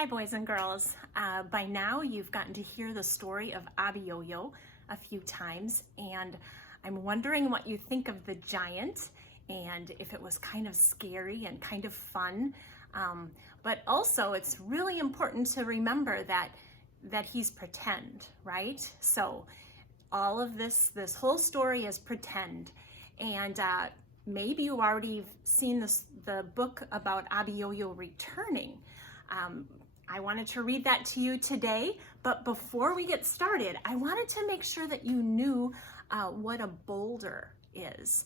Hi boys and girls. By now you've gotten to hear the story of Abiyoyo a few times, and I'm wondering what you think of the giant and if it was kind of scary and kind of fun. But also it's really important to remember that he's pretend, right? So all of this whole story is pretend, and maybe you've already seen the book about Abiyoyo returning. I wanted to read that to you today, but before we get started, I wanted to make sure that you knew what a boulder is.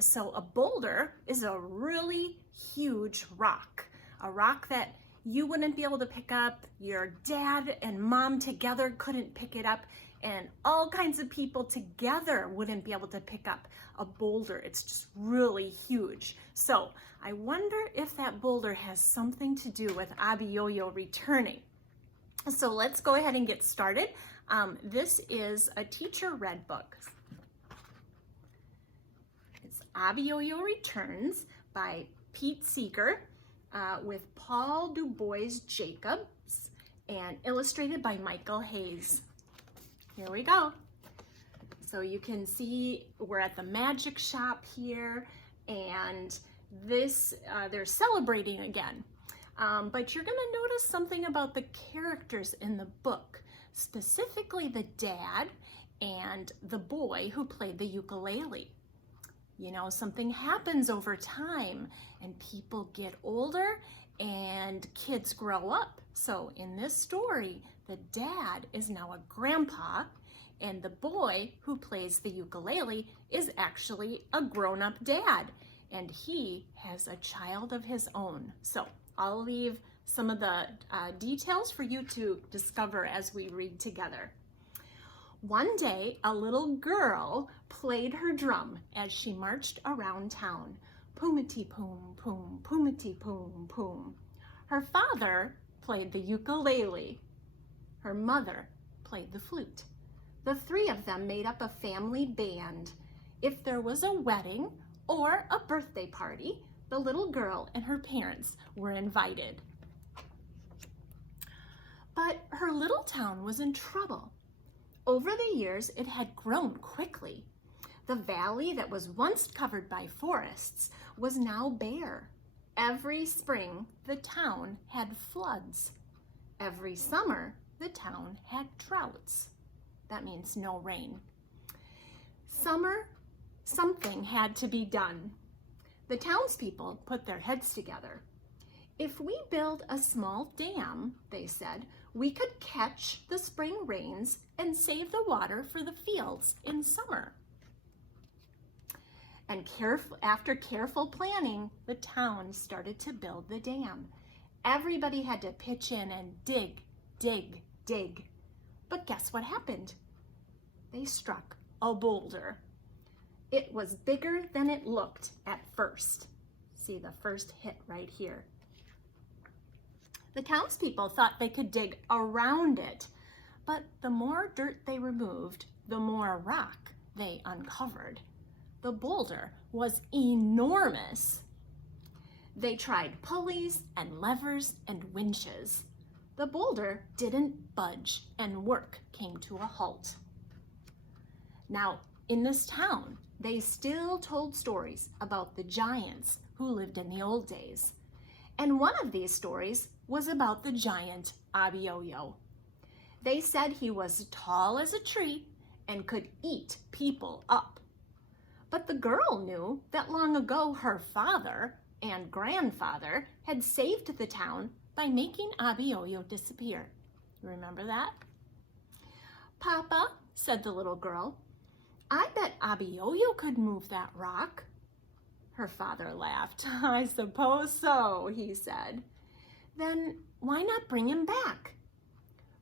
So a boulder is a really huge rock, a rock that you wouldn't be able to pick up, your dad and mom together couldn't pick it up, and all kinds of people together wouldn't be able to pick up a boulder. It's just really huge. So I wonder if that boulder has something to do with Abiyoyo returning. So let's go ahead and get started. This is a teacher read book. It's Abiyoyo Returns by Pete Seeger with Paul Du Bois Jacobs and illustrated by Michael Hayes. Here we go. So you can see we're at the magic shop here, and this they're celebrating again. But you're gonna notice something about the characters in the book, specifically the dad and the boy who played the ukulele. You know, something happens over time and people get older and kids grow up. So in this story, the dad is now a grandpa, and the boy who plays the ukulele is actually a grown-up dad, and he has a child of his own. So I'll leave some of the details for you to discover as we read together. One day, a little girl played her drum as she marched around town. Poomity poom poom, poomity poom poom. Her father played the ukulele. Her mother played the flute. The three of them made up a family band. If there was a wedding or a birthday party, the little girl and her parents were invited. But her little town was in trouble. Over the years, it had grown quickly. The valley that was once covered by forests was now bare. Every spring, the town had floods. Every summer, the town had droughts. That means no rain. Something had to be done. The townspeople put their heads together. If we build a small dam, they said, we could catch the spring rains and save the water for the fields in summer. And after careful planning, the town started to build the dam. Everybody had to pitch in and dig, dig, dig. But guess what happened? They struck a boulder. It was bigger than it looked at first. See the first hit right here. The townspeople thought they could dig around it, but the more dirt they removed, the more rock they uncovered. The boulder was enormous. They tried pulleys and levers and winches. The boulder didn't budge and work came to a halt. Now, in this town, they still told stories about the giants who lived in the old days. And one of these stories was about the giant Abiyoyo. They said he was tall as a tree and could eat people up. But the girl knew that long ago her father and grandfather had saved the town by making Abiyoyo disappear. Remember that? Papa, said the little girl, I bet Abiyoyo could move that rock. Her father laughed. I suppose so, he said. Then why not bring him back?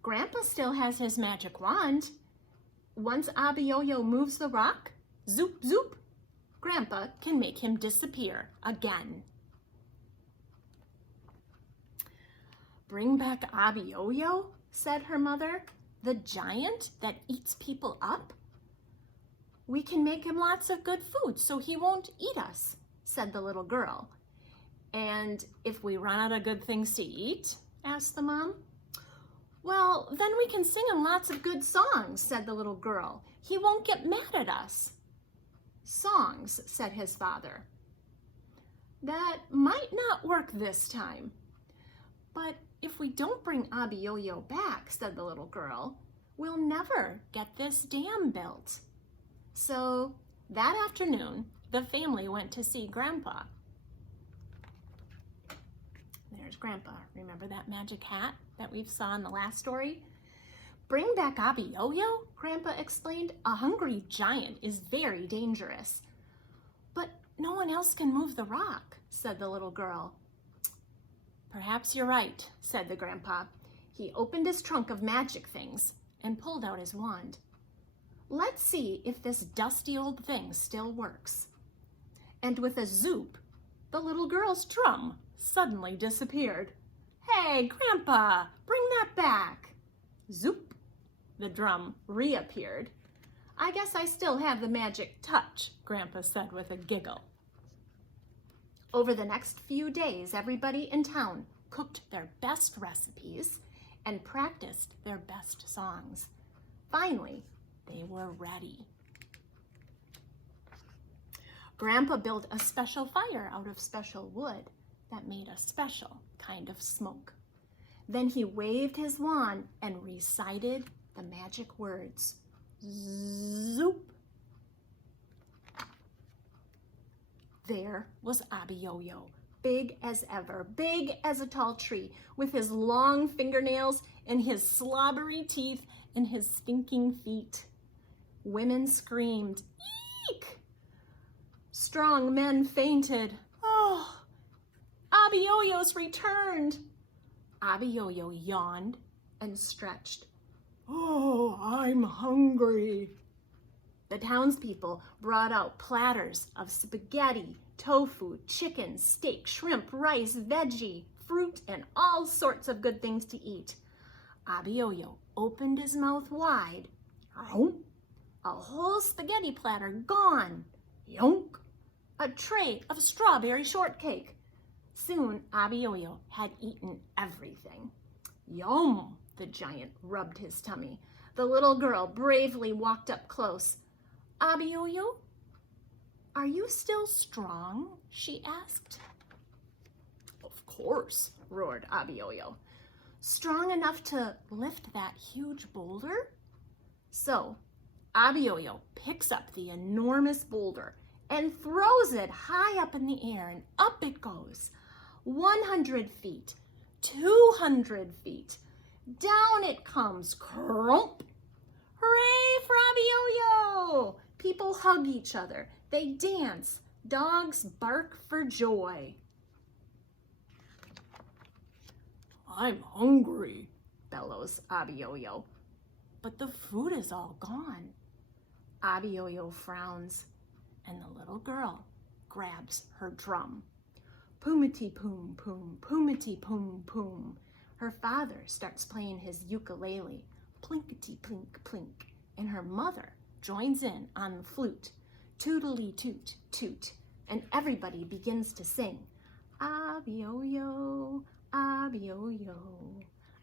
Grandpa still has his magic wand. Once Abiyoyo moves the rock, zoop, zoop, Grandpa can make him disappear again. Bring back Abiyoyo, said her mother, the giant that eats people up? We can make him lots of good food so he won't eat us, said the little girl. And if we run out of good things to eat, asked the mom. Well, then we can sing him lots of good songs, said the little girl. He won't get mad at us. Songs, said his father. That might not work this time. But if we don't bring Abiyoyo back, said the little girl, we'll never get this dam built. So that afternoon, the family went to see Grandpa. There's Grandpa. Remember that magic hat that we saw in the last story? Bring back Abiyoyo, Grandpa explained. A hungry giant is very dangerous. But no one else can move the rock, said the little girl. Perhaps you're right, said the grandpa. He opened his trunk of magic things and pulled out his wand. Let's see if this dusty old thing still works. And with a zoop, the little girl's drum suddenly disappeared. Hey, Grandpa, bring that back. Zoop, the drum reappeared. I guess I still have the magic touch, Grandpa said with a giggle. Over the next few days, everybody in town cooked their best recipes and practiced their best songs. Finally, they were ready. Grandpa built a special fire out of special wood that made a special kind of smoke. Then he waved his wand and recited the magic words. Zoop! There was Abiyoyo, big as ever, big as a tall tree, with his long fingernails and his slobbery teeth and his stinking feet. Women screamed, eek! Strong men fainted. Oh, Abiyoyo's returned. Abiyoyo yawned and stretched. Oh, I'm hungry. The townspeople brought out platters of spaghetti, tofu, chicken, steak, shrimp, rice, veggie, fruit, and all sorts of good things to eat. Abiyoyo opened his mouth wide. A whole spaghetti platter gone. Yonk! A tray of strawberry shortcake. Soon Abiyoyo had eaten everything. Yum! The giant rubbed his tummy. The little girl bravely walked up close. Abiyoyo, are you still strong? She asked. Of course, roared Abiyoyo. Strong enough to lift that huge boulder? So, Abiyoyo picks up the enormous boulder and throws it high up in the air, and up it goes. 100 feet, 200 feet, down it comes, crump. Hooray for Abiyoyo! People hug each other. They dance. Dogs bark for joy. I'm hungry, bellows Abiyoyo. But the food is all gone. Abiyoyo frowns, and the little girl grabs her drum. Poomity poom poom, poomity poom poom. Her father starts playing his ukulele, plinkety plink plink, and her mother joins in on the flute, tootly toot toot, and everybody begins to sing. Abiyoyo, Abiyoyo,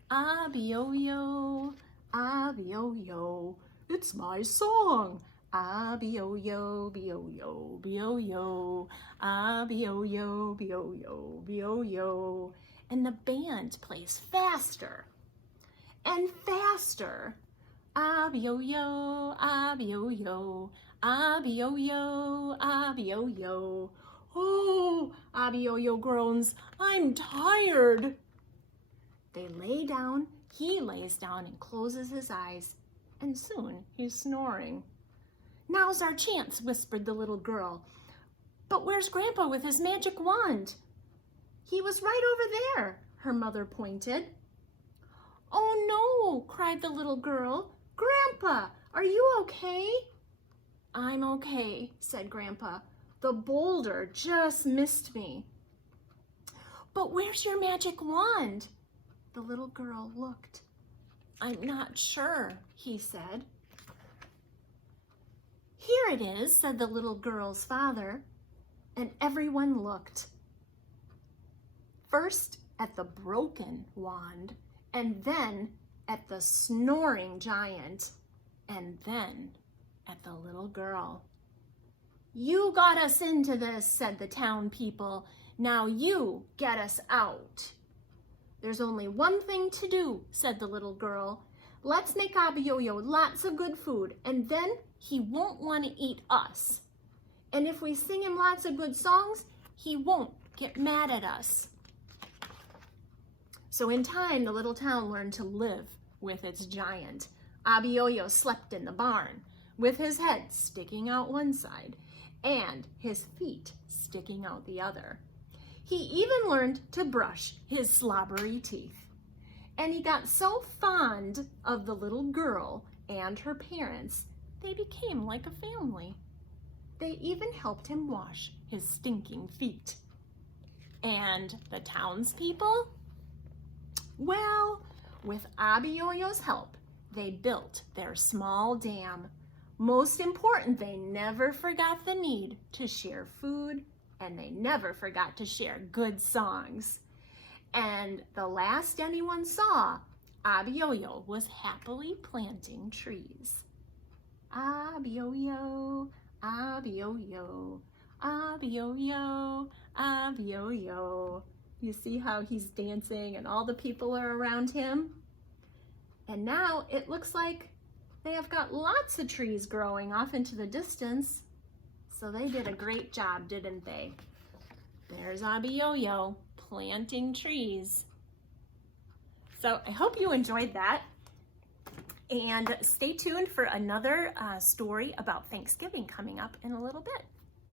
Abiyoyo, Abiyoyo, it's my song. Abiyoyo, biyoyo, biyoyo, Abiyoyo, biyoyo, biyoyo. And the band plays faster and faster. Abiyoyo, Abiyoyo, Abiyoyo, Abiyoyo. Oh, Abiyoyo groans, I'm tired. They lay down, he lays down and closes his eyes, and soon he's snoring. Now's our chance, whispered the little girl. But where's Grandpa with his magic wand? He was right over there, her mother pointed. Oh no, cried the little girl. Grandpa, are you okay? I'm okay, said Grandpa. The boulder just missed me. But where's your magic wand? The little girl looked. I'm not sure, he said. Here it is, said the little girl's father, and everyone looked. First, at the broken wand, and then at the snoring giant, and then at the little girl. "You got us into this," said the town people. "Now you get us out." "There's only one thing to do," said the little girl. "Let's make Abiyoyo lots of good food, and then he won't want to eat us. And if we sing him lots of good songs, he won't get mad at us." So in time, the little town learned to live with its giant. Abiyoyo slept in the barn with his head sticking out one side and his feet sticking out the other. He even learned to brush his slobbery teeth. And he got so fond of the little girl and her parents, they became like a family. They even helped him wash his stinking feet. And the townspeople? Well, with Abiyoyo's help, they built their small dam. Most important, they never forgot the need to share food, and they never forgot to share good songs. And the last anyone saw, Abiyoyo was happily planting trees. Abiyoyo, Abiyoyo, Abiyoyo, Abiyoyo. You see how he's dancing and all the people are around him? And now it looks like they have got lots of trees growing off into the distance. So they did a great job, didn't they? There's Abiyoyo planting trees. So I hope you enjoyed that. And stay tuned for another story about Thanksgiving coming up in a little bit.